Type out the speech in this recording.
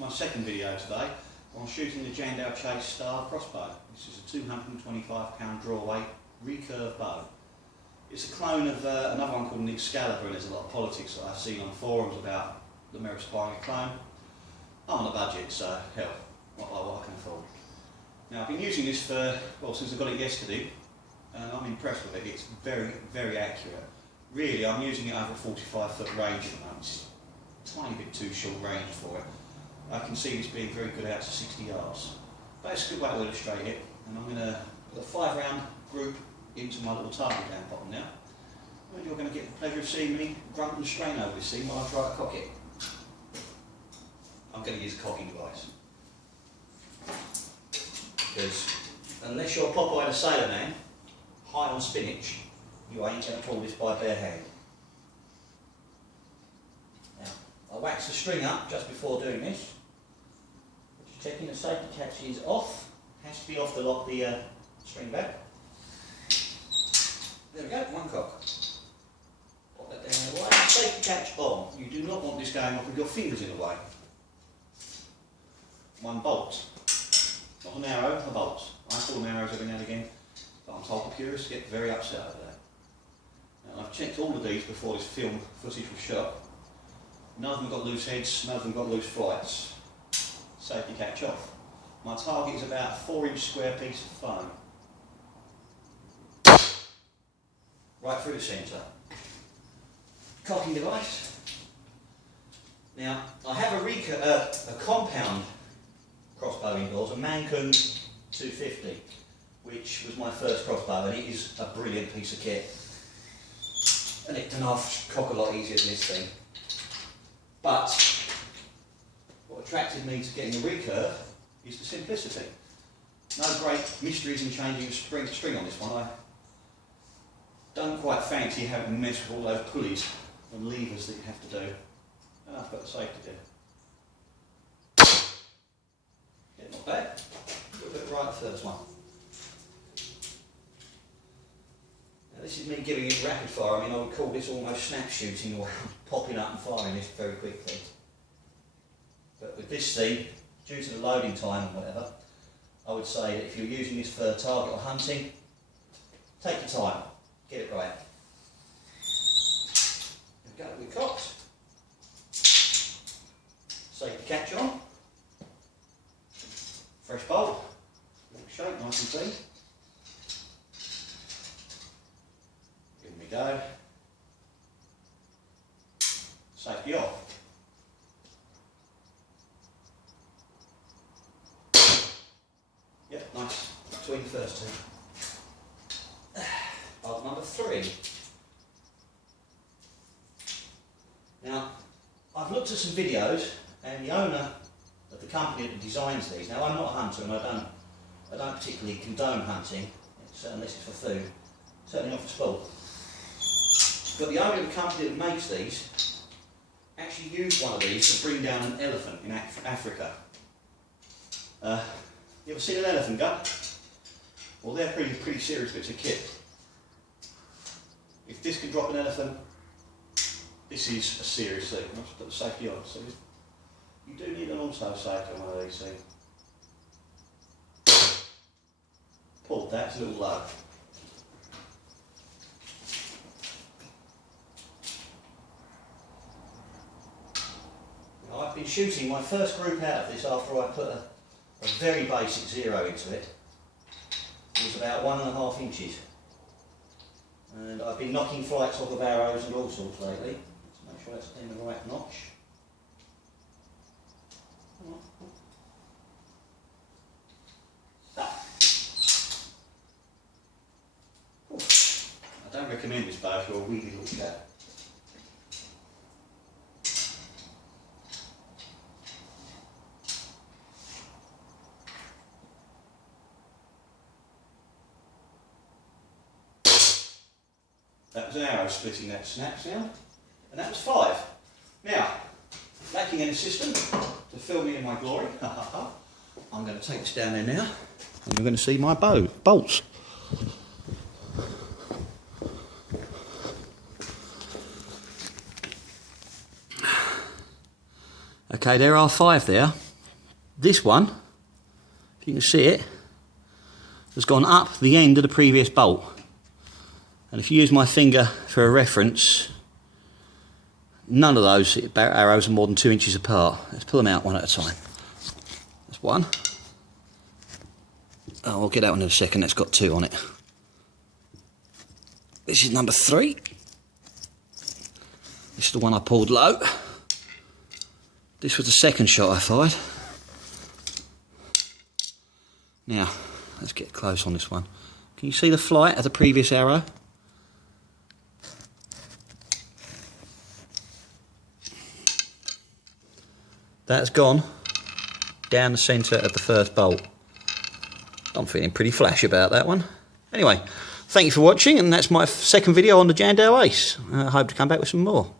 to my second video today. I'm shooting the Jandao chace-jandao crossbow. This is a 225 pound draw weight recurve bow. It's a clone of another one called an Excalibur, and there's a lot of politics that I've seen on forums about the merits of buying a clone. I'm on a budget, so hell, what I can afford. Now I've been using this for, well, since I got it yesterday, and I'm impressed with it. It's very, very accurate. Really, I'm using it over a 45-foot range at the moment. It's a tiny bit too short range for it. I can see this being very good out to 60 yards. But it's a good way to illustrate it. And I'm going to put a 5-round group into my little target down bottom now. And you're going to get the pleasure of seeing me grunt and strain over this thing while I try to cock it. I'm going to use a cocking device. Because unless you're Popeye the Sailor Man, high on spinach, you ain't going to pull this by bare hand. Now, I wax the string up just before doing this. Just checking the safety catch is off. Has to be off to lock the string back. There we go, one cock. Pop that down the way. Safety catch on. You do not want this going off with your fingers in the way. One bolt. Not an arrow, a bolt. I call them arrows every now and again, but I'm told the purists get very upset over that. Now, I've checked all of these before this film footage was shot. None of them got loose heads, none of them got loose flights. Safety catch off. My target is about a 4-inch square piece of foam. Right through the centre. Cocking device. Now, I have a compound crossbow indoors, a Mancun 250, which was my first crossbow, and it is a brilliant piece of kit. And it can cock a lot easier than this thing. But what attracted me to getting a recurve is the simplicity. No great mysteries in changing a string on this one. I don't quite fancy having to mess with all those pulleys and levers that you have to do. And I've got the safety there. Yeah, not bad. A little bit right the first one. Now this is me giving it rapid fire. I mean, I would call this almost snap shooting, or popping up and firing this very quickly. But with this thing, due to the loading time and whatever, I would say that if you're using this for target or hunting, take your time, get it right. Go with cocks. Safety catch on. Fresh bolt. Shape, nice and clean. Give them a go. Safety off. Yep, nice. Between the first two. Bolt number 3. Now, I've looked at some videos, and the owner of the company that designs these, now I'm not a hunter and I don't particularly condone hunting, unless it's for food, certainly not for sport. But the owner of the company that makes these actually used one of these to bring down an elephant in Africa. You ever seen an elephant gut? Well, they're pretty serious bits of kit. If this can drop an elephant, this is a serious thing. I'll just put the safety on. So you do need an auto safety on one of these things. Pulled that, it's a little low. Now, I've been shooting my first group out of this after I put a very basic 0 into it. It was about 1.5 inches. And I've been knocking flights off of arrows and all sorts lately. Let's make sure that's in the right notch. I don't recommend this bow if you're a weedy little chap. That was an arrow splitting that snap sound, and that was 5. Now, lacking an assistant to fill me in my glory, I'm going to take this down there now, and you're going to see my bolts. Okay, there are 5 there. This one, if you can see it, has gone up the end of the previous bolt. And if you use my finger for a reference, none of those arrows are more than 2 inches apart. Let's pull them out one at a time. That's one. Oh, I'll get that one in a second, that's got 2 on it. This is number 3. This is the one I pulled low. This was the second shot I fired. Now, let's get close on this one. Can you see the flight of the previous arrow? That's gone down the centre of the first bolt. I'm feeling pretty flash about that one. Anyway, thank you for watching, and that's my second video on the Jandao Ace. I hope to come back with some more.